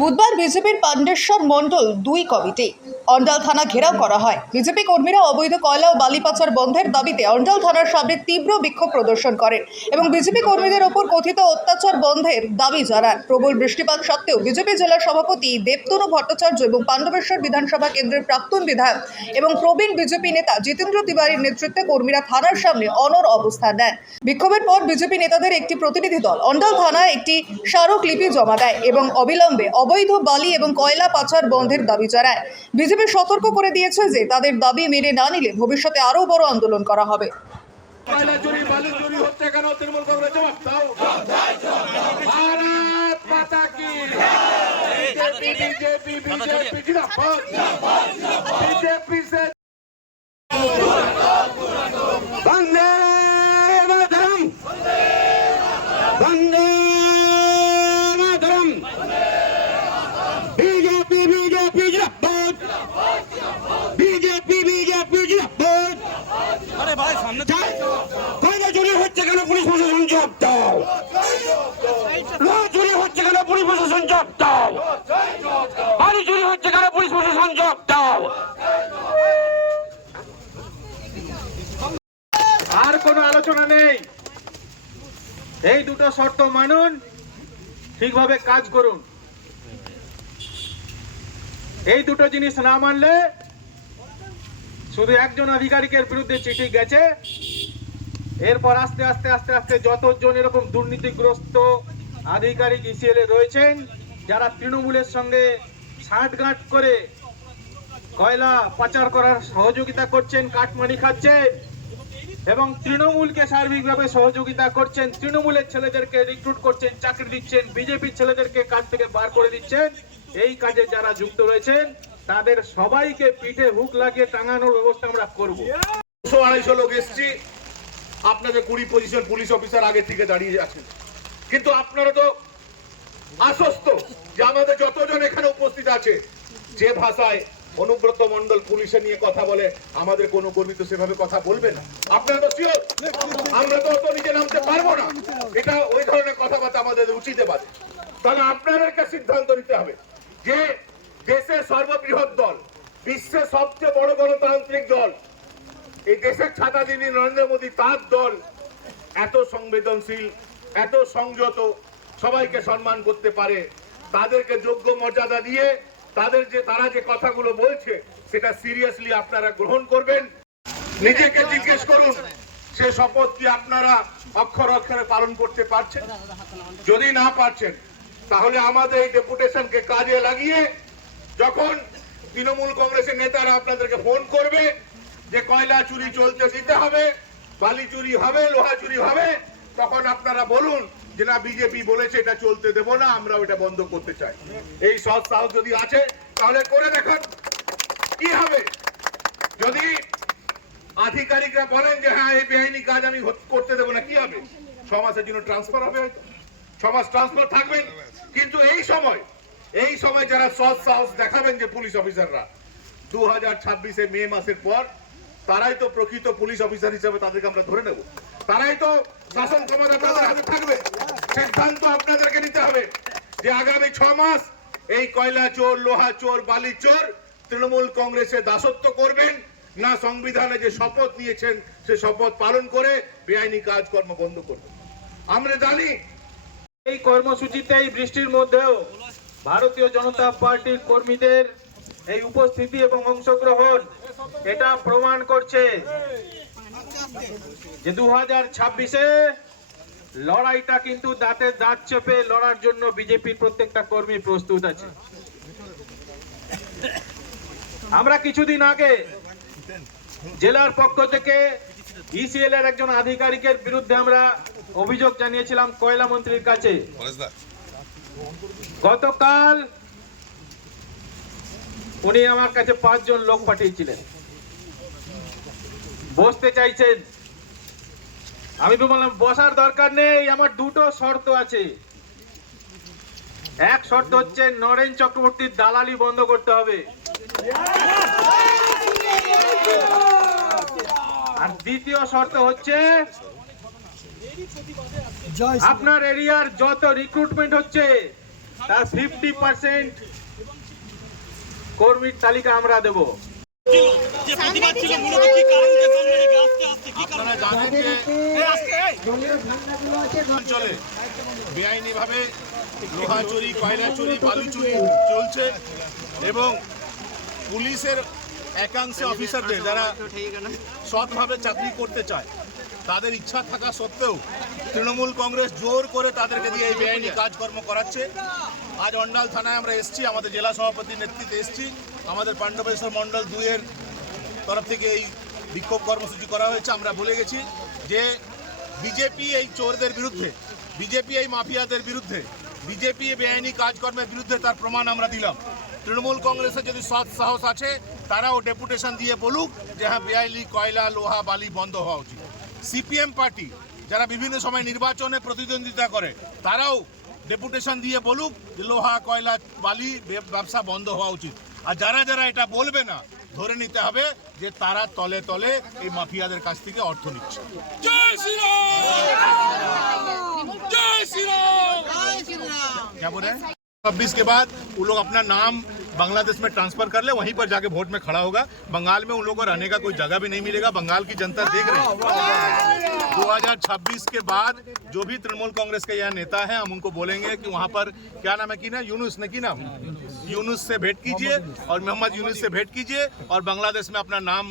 বুধবার বিজেপির পান্ডেশ্বর মণ্ডল 2 কমিটি অন্ডাল থানা ঘেরাও করা হয়। বিজেপি কর্মীরা অবৈধ কয়লা ও বালি পাচার বন্ধের দাবিতে অন্ডাল থানার সামনে তীব্র বিক্ষোভ প্রদর্শন করেন এবং বিজেপি কর্মীদের ওপর কথিত অত্যাচার বন্ধের দাবি জানান। প্রবল বৃষ্টিপাত সত্ত্বেও বিজেপি জেলা সভাপতি দেবতনু ভট্টাচার্য এবং পাণ্ডবেশ্বর বিধানসভা কেন্দ্রের প্রাক্তন বিধায়ক এবং প্রবীণ বিজেপি নেতা জিতেন্দ্র তিওয়ারির নেতৃত্বে কর্মীরা থানার সামনে অনড় অবস্থান নেন। বিক্ষোভের পর বিজেপি নেতাদের একটি প্রতিনিধি দল অন্ডাল থানায় একটি স্মারকলিপি জমা দেয় এবং অবিলম্বে অবৈধ বালি এবং কয়লা পাচার বন্ধের দাবি জানায়। বিজেপি সতর্ক করে দিয়েছে যে তাদের দাবি মেনে না নিলে ভবিষ্যতে আরো বড় আন্দোলন করা হবে। চুরি হচ্ছে কেন পুলিশ প্রশাসন জবাব দাও, চুরি হচ্ছে কেন পুলিশ প্রশাসন জবাব দাও, বাড়ি চুরি হচ্ছে কেন পুলিশ প্রশাসন জবাব দাও। আর কোনো আলোচনা নেই, এই দুটো শর্ত মানুন, ঠিকভাবে কাজ করুন। এই দুটো জিনিস না মানলে শুধু একজন আধিকারিকের বিরুদ্ধে চিঠি গেছে, এরপর আস্তে আস্তে আস্তে আস্তে যতজন এরকম দুর্নীতিগ্রস্ত আধিকারিক ইসিএলে রয়েছেন, যারা তৃণমূলের সঙ্গে সাঁঠগাঁঠ করে কয়লা পাচার করার সহযোগিতা করছেন, কাটমানি খাচ্ছেন এবং তৃণমূলকে সার্বিকভাবে সহযোগিতা করছেন, তৃণমূলের ছেলেদেরকে রিক্রুট করছেন, চাকরি দিচ্ছেন, বিজেপির ছেলেদেরকে কাজ থেকে বার করে দিচ্ছেন, এই কাজে যারা যুক্ত রয়েছেন তাদের সবাইকে পিঠে হুক লাগিয়ে টাঙানোর ব্যবস্থা আমরা করবো। 200-250 লোক এসছি, আপনাদের 20-25 জন পুলিশ অফিসার আগে থেকে দাঁড়িয়ে আছেন, কিন্তু আপনারা তো আশ্বস্ত যে আমাদের যতজন এখানে উপস্থিত আছে, যে ভাষায় অনুব্রত মণ্ডল পুলিশে নিয়ে কথা বলে, আমাদের কোনো কর্মী তো সেভাবে কথা বলবে না। আপনারা তো শিওর আমরা তো অত নিচে নামতে পারবো না, এটা ওই ধরনের কথাবার্তা আমাদের উচিতে পারে। তাহলে আপনাদেরকে সিদ্ধান্ত নিতে হবে যে দেশের সর্ববৃহৎ দল, বিশ্বের সবচেয়ে বড় গণতান্ত্রিক দল, এই দেশের ছাতা যিনি নরেন্দ্র মোদী, তার দল এত সংবেদনশীল, এত সংযত, সবাইকে সম্মান করতে পারে, তাদেরকে যোগ্য মর্যাদা দিয়ে তারা যে কথাগুলো বলছে সেটা সিরিয়াসলি আপনারা গ্রহণ করবেন। নিজেকে জিজ্ঞেস করুন, সে শপথ কি আপনারা অক্ষরে অক্ষরে পালন করতে পারছেন? যদি না পারছেন তাহলে আমাদের এই ডেপুটেশনকে কাজে লাগিয়ে যখন তৃণমূল কংগ্রেসের নেতারা আপনাদেরকে ফোন করবে যে কয়লা চুরি চলতে দিতে হবে, বালি চুরি হবে, লোহা চুরি হবে, তখন আপনারা বলুন যে না, বিজেপি বলেছে এটা চলতে দেব না, আমরা ওটা বন্ধ করতে চাই। এই সৎ সাহস যদি আছে তাহলে করে দেখান কি হবে। যদি আধিকারিকরা বলেন যে হ্যাঁ এই বেআইনি কাজ আমি করতে দেবো না, কি হবে? 6 মাসের জন্য ট্রান্সফার হবে, হয়তো 6 মাস ট্রান্সফার থাকবেন। কিন্তু এই সময় যারা সৎ সাহস দেখাবেন যে পুলিশ অফিসাররা 2026 মে মাসের পর, তারাই তো প্রকৃত পুলিশ অফিসার হিসেবে তাদেরকে আমরা ধরে নেব, তারাই তো শাসন ক্ষমতা তাদের হাতে থাকবে। সিদ্ধান্ত আপনাদেরকে নিতে হবে যে আগামী 6 মাস এই কয়লা চোর, লোহা চোর, বালি চোর তৃণমূল কংগ্রেসের দাসত্ব করবেন না সংবিধানে যে শপথ নিয়েছেন সে শপথ পালন করে বেআইনি কাজকর্ম বন্ধ করবেন। আমরা জানি এই কর্মসূচিতে এই বৃষ্টির মধ্যেও ভারতীয় জনতা পার্টির কর্মীদের এই উপস্থিতি এবং অংশগ্রহণ এটা প্রমাণ করছে যে 2026-এ লড়াইটা কিন্তু দাঁতে দাঁত চেপে লড়ার জন্য বিজেপির প্রত্যেকটা কর্মী প্রস্তুত আছে। আমরা কিছুদিন আগে জেলার পক্ষ থেকে ইসিএল এর একজন আধিকারিকের বিরুদ্ধে আমরা অভিযোগ জানিয়েছিলাম কয়লা মন্ত্রীর কাছে। গতকাল উনি আমার কাছে 5 জন লোক পাঠিয়েছিলেন, বসতে চাইছেন। আমি তো বললাম বসার দরকার নেই, আমার দুটো শর্ত আছে। এক শর্ত হচ্ছে নরেন চক্রবর্তীর দালালি বন্ধ করতে হবে, আর দ্বিতীয় শর্ত হচ্ছে আপনার এরিয়ার যত রিক্রুটমেন্ট হচ্ছে তার 50% কর্মীর তালিকা আমরা দেব। আপনারা জানেন যে অঞ্চলে বেআইনিভাবে লোহা চুরি, কয়লা চুরি, বালু চুরি চলছে এবং পুলিশের একাংশ অফিসারদের যারা সৎভাবে চাকরি করতে চায় তাদের ইচ্ছা থাকা সত্ত্বেও তৃণমূল কংগ্রেস জোর করে তাদেরকে দিয়ে এই বেআইনি কাজকর্ম করাচ্ছে। আজ অন্ডাল থানায় আমরা এসেছি, আমাদের জেলা সভাপতির নেতৃত্বে এসেছি, আমাদের পাণ্ডবেশ্বর মণ্ডল 2-এর তরফ থেকে এই বিক্ষোভ কর্মসূচি করা হয়েছে। আমরা বলে গেছি যে বিজেপি এই চোরদের বিরুদ্ধে, বিজেপি এই মাফিয়াদের বিরুদ্ধে, বিজেপি এই বেআইনি কাজকর্মের বিরুদ্ধে তার প্রমাণ আমরা দিলাম। তৃণমূল কংগ্রেসের যদি সৎ সাহস আছে তারাও ডেপুটেশন দিয়ে বলুক যে হ্যাঁ বেআইনি কয়লা, লোহা, বালি বন্ধ হওয়া উচিত। সিপিএম পার্টি যারা বিভিন্ন সময় নির্বাচনে প্রতিদ্বন্দ্বিতা করে তারাও ডেপুটেশন দিয়ে বলুক যে লোহা, কয়লা, বালি ব্যবসা বন্ধ হওয়া উচিত। আর যারা যারা এটা বলবে না ধরে নিতে হবে যে তারা তলে তলে এই মাফিয়াদের কাছ থেকে অর্থ নিচ্ছে। क्या बोल रहे हैं? 26 के बाद वो लोग अपना नाम बांग्लादेश में ट्रांसफर कर ले, वहीं पर जाके वोट में खड़ा होगा। बंगाल में उन लोगों को रहने का कोई जगह भी नहीं मिलेगा। बंगाल की जनता देख रही है 2026 के बाद जो भी तृणमूल कांग्रेस के यहाँ नेता हैं हम उनको बोलेंगे कि वहाँ पर क्या नाम है की ना, यूनुस ने की नाम, यूनुस से भेंट कीजिए और मोहम्मद यूनुस से भेंट कीजिए और बांग्लादेश में अपना नाम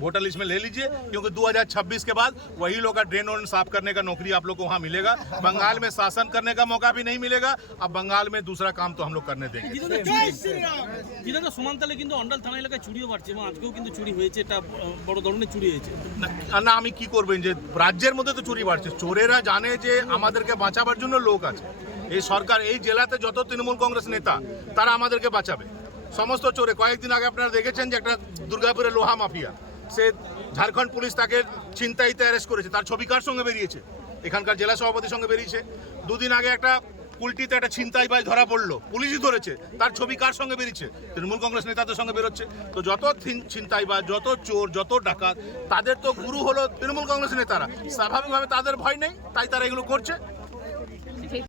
वोटर लिस्ट में ले लीजिए, क्योंकि 2026 के बाद वही लोग का ड्रेन और साफ करने का नौकरी आप लोग को वहाँ मिलेगा। बंगाल में शासन करने का मौका भी नहीं मिलेगा। अब बंगाल में दूसरा काम तो हम लोग करने देंगे। বিধানসভা সমান্তরালে কিন্তু অন্ডাল থানা এলাকায় চুরিও বাড়ছে এবং আজকেও কিন্তু চুরি হয়েছে, এটা বড় ধরনের চুরি হয়েছে। না আমি কি করবেন, যে রাজ্যের মধ্যে তো চুরি বাড়ছে, চোরেরা জানে যে আমাদেরকে বাঁচাবার জন্য লোক আছে। এই সরকার, এই জেলাতে যত তৃণমূল কংগ্রেস নেতা তারা আমাদেরকে বাঁচাবে। সমস্ত চোরে, কয়েকদিন আগে আপনারা দেখেছেন যে একটা দুর্গাপুরের লোহা মাফিয়া, সে ঝাড়খণ্ড পুলিশ তাকে ছিনতাইতে অ্যারেস্ট করেছে, তার ছবি কার সঙ্গে বেরিয়েছে, এখানকার জেলা সভাপতির সঙ্গে বেরিয়েছে। দুদিন আগে একটা কুলটিতে একটা ছিনতাইবাজ ধরা পড়লো, পুলিশই ধরেছে, তার ছবি কার সঙ্গে বেরিয়েছে, তৃণমূল কংগ্রেস নেতাদের সঙ্গে বেরোচ্ছে। তো যত ছিনতাইবাজ, যত চোর, যত ডাকাত, তাদের তো গুরু হলো তৃণমূল কংগ্রেস নেতারা। স্বাভাবিকভাবে তাদের ভয় নেই, তাই তারা এগুলো করছে।